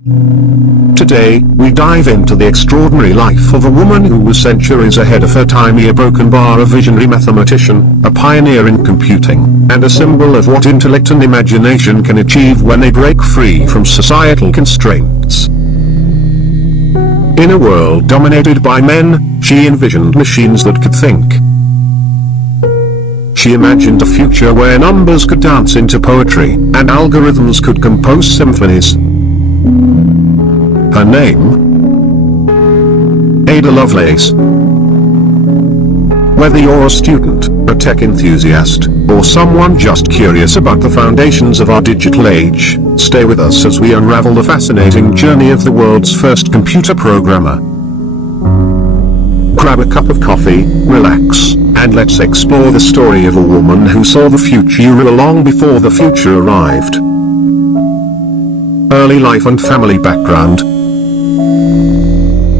Today, we dive into the extraordinary life of a woman who was centuries ahead of her time, a broken bar, a visionary mathematician, a pioneer in computing, and a symbol of what intellect and imagination can achieve when they break free from societal constraints. In a world dominated by men, she envisioned machines that could think. She imagined a future where numbers could dance into poetry, and algorithms could compose symphonies. Her name? Ada Lovelace. Whether you're a student, a tech enthusiast, or someone just curious about the foundations of our digital age, stay with us as we unravel the fascinating journey of the world's first computer programmer. Grab a cup of coffee, relax, and let's explore the story of a woman who saw the future long before the future arrived. Early life and family background.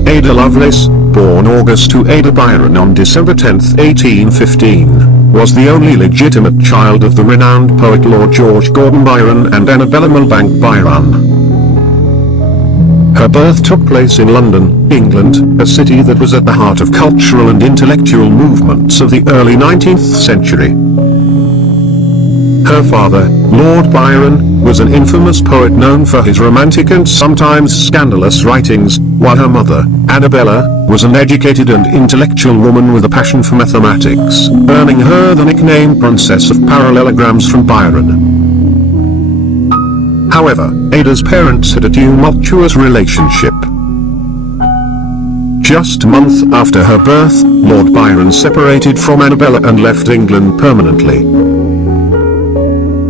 Ada Lovelace, born August to Ada Byron on December 10, 1815, was the only legitimate child of the renowned poet Lord George Gordon Byron and Annabella Milbanke Byron. Her birth took place in London, England, a city that was at the heart of cultural and intellectual movements of the early 19th century. Her father, Lord Byron, was an infamous poet known for his romantic and sometimes scandalous writings, while her mother, Annabella, was an educated and intellectual woman with a passion for mathematics, earning her the nickname Princess of Parallelograms from Byron. However, Ada's parents had a tumultuous relationship. Just a month after her birth, Lord Byron separated from Annabella and left England permanently.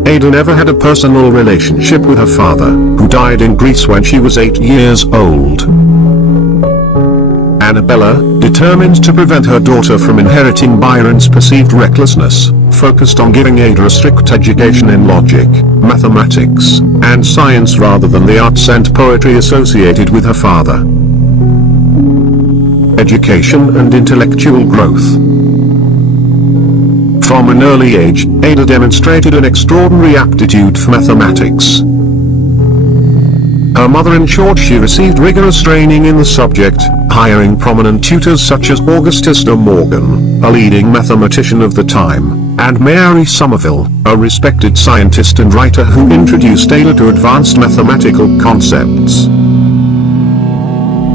Ada never had a personal relationship with her father, who died in Greece when she was 8 years old. Annabella, determined to prevent her daughter from inheriting Byron's perceived recklessness, focused on giving Ada a strict education in logic, mathematics, and science rather than the arts and poetry associated with her father. Education and intellectual growth. From an early age, Ada demonstrated an extraordinary aptitude for mathematics. Her mother ensured she received rigorous training in the subject, hiring prominent tutors such as Augustus de Morgan, a leading mathematician of the time, and Mary Somerville, a respected scientist and writer who introduced Ada to advanced mathematical concepts.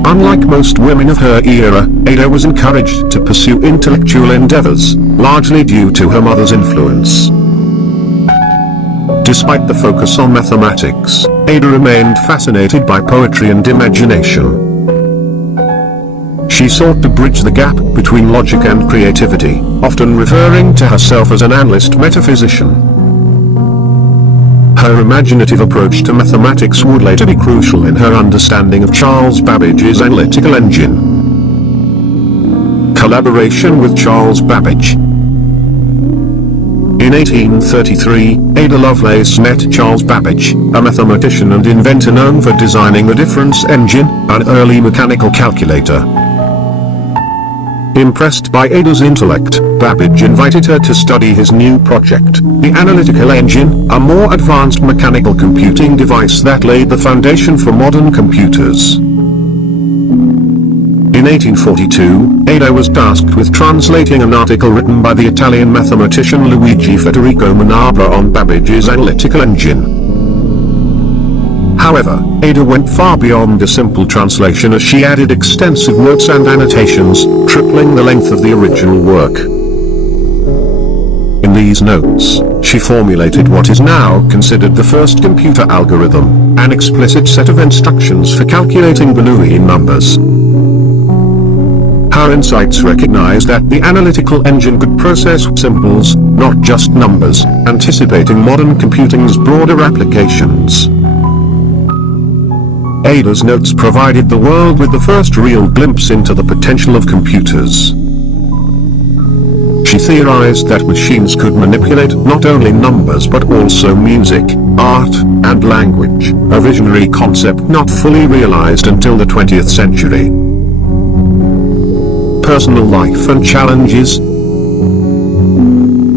Unlike most women of her era, Ada was encouraged to pursue intellectual endeavors, largely due to her mother's influence. Despite the focus on mathematics, Ada remained fascinated by poetry and imagination. She sought to bridge the gap between logic and creativity, often referring to herself as an analyst metaphysician. Her imaginative approach to mathematics would later be crucial in her understanding of Charles Babbage's Analytical Engine. Collaboration with Charles Babbage. In 1833, Ada Lovelace met Charles Babbage, a mathematician and inventor known for designing the difference engine, an early mechanical calculator. Impressed by Ada's intellect, Babbage invited her to study his new project, the Analytical Engine, a more advanced mechanical computing device that laid the foundation for modern computers. In 1842, Ada was tasked with translating an article written by the Italian mathematician Luigi Federico Manabra on Babbage's Analytical Engine. However, Ada went far beyond a simple translation as she added extensive notes and annotations, tripling the length of the original work. In these notes, she formulated what is now considered the first computer algorithm, an explicit set of instructions for calculating Boolean numbers. Her insights recognized that the analytical engine could process symbols, not just numbers, anticipating modern computing's broader applications. Ada's notes provided the world with the first real glimpse into the potential of computers. She theorized that machines could manipulate not only numbers but also music, art, and language, a visionary concept not fully realized until the 20th century. Personal life and challenges.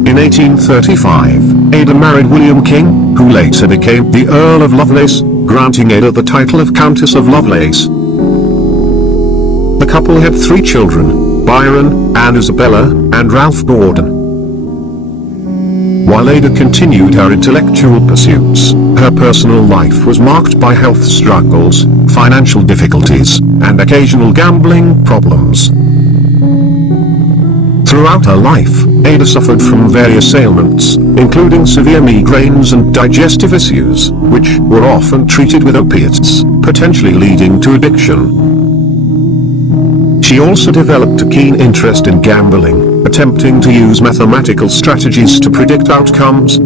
In 1835, Ada married William King, who later became the Earl of Lovelace, granting Ada the title of Countess of Lovelace. The couple had 3 children, Byron, Anne Isabella, and Ralph Gordon. While Ada continued her intellectual pursuits, her personal life was marked by health struggles, financial difficulties, and occasional gambling problems. Throughout her life, Ada suffered from various ailments, including severe migraines and digestive issues, which were often treated with opiates, potentially leading to addiction. She also developed a keen interest in gambling, attempting to use mathematical strategies to predict outcomes.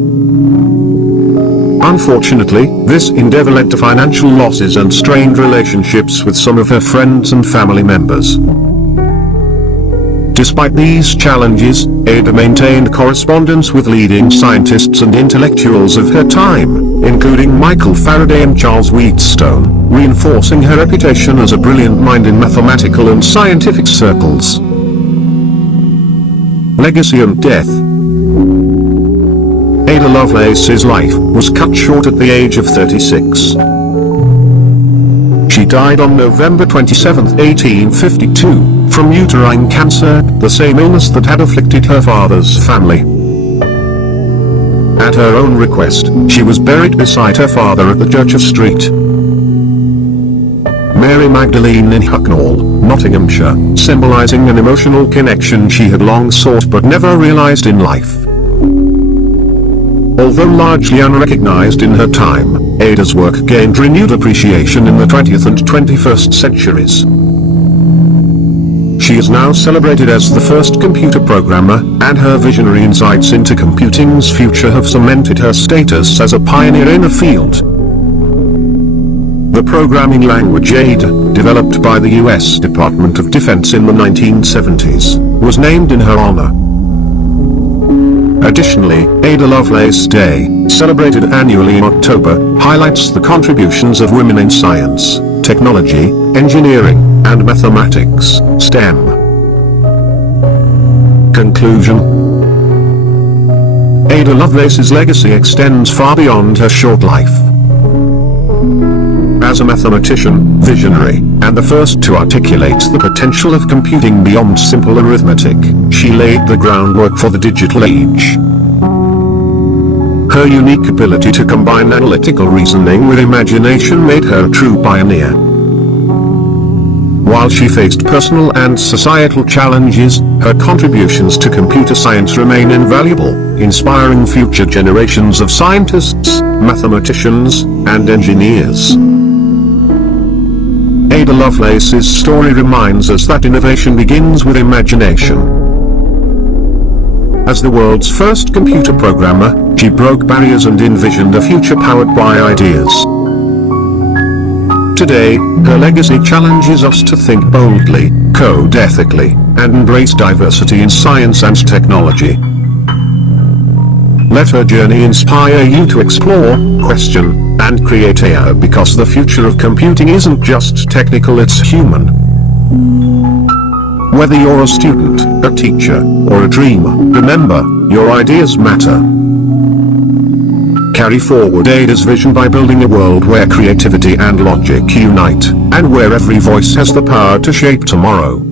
Unfortunately, this endeavor led to financial losses and strained relationships with some of her friends and family members. Despite these challenges, Ada maintained correspondence with leading scientists and intellectuals of her time, including Michael Faraday and Charles Wheatstone, reinforcing her reputation as a brilliant mind in mathematical and scientific circles. Legacy and death. Ada Lovelace's life was cut short at the age of 36. She died on November 27, 1852, from uterine cancer, the same illness that had afflicted her father's family. At her own request, she was buried beside her father at the Church Street, Mary Magdalene in Hucknall, Nottinghamshire, symbolizing an emotional connection she had long sought but never realized in life. Although largely unrecognized in her time, Ada's work gained renewed appreciation in the 20th and 21st centuries. She is now celebrated as the first computer programmer, and her visionary insights into computing's future have cemented her status as a pioneer in the field. The programming language Ada, developed by the U.S. Department of Defense in the 1970s, was named in her honor. Additionally, Ada Lovelace Day, celebrated annually in October, highlights the contributions of women in science, technology, engineering, and mathematics, STEM. Conclusion. Ada Lovelace's legacy extends far beyond her short life. As a mathematician, visionary, and the first to articulate the potential of computing beyond simple arithmetic, she laid the groundwork for the digital age. Her unique ability to combine analytical reasoning with imagination made her a true pioneer. While she faced personal and societal challenges, her contributions to computer science remain invaluable, inspiring future generations of scientists, mathematicians, and engineers. Ada Lovelace's story reminds us that innovation begins with imagination. As the world's first computer programmer, she broke barriers and envisioned a future powered by ideas. Today, her legacy challenges us to think boldly, code ethically, and embrace diversity in science and technology. Let her journey inspire you to explore, question, and create AI, because the future of computing isn't just technical, it's human. Whether you're a student, a teacher, or a dreamer, remember, your ideas matter. Carry forward Ada's vision by building a world where creativity and logic unite, and where every voice has the power to shape tomorrow.